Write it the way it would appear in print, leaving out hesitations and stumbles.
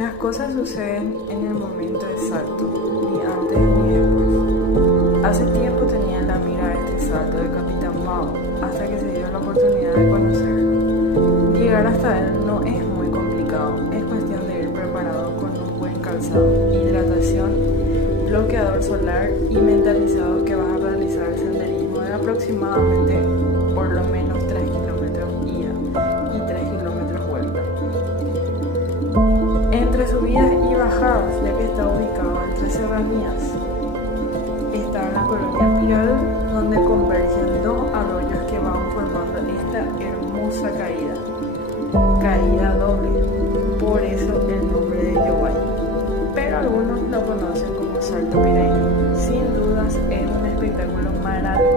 Las cosas suceden en el momento exacto, ni antes ni después. Hace tiempo tenía en la mira este salto de Capitán Mao, hasta que se dio la oportunidad de conocerlo. Llegar hasta él no es muy complicado, es cuestión de ir preparado con un buen calzado, hidratación, bloqueador solar y mentalizado que vas a realizar el senderismo de aproximadamente por lo menos 3 kilómetros ida y 3 kilómetros vuelta. Entre subidas y bajadas, ya que está ubicado entre serranías, está en la colonia Piral, donde convergen dos arroyos que van formando esta hermosa caída doble, por eso el nombre de Yoguay, pero algunos lo conocen como Salto Piraí. Sin dudas es un espectáculo maravilloso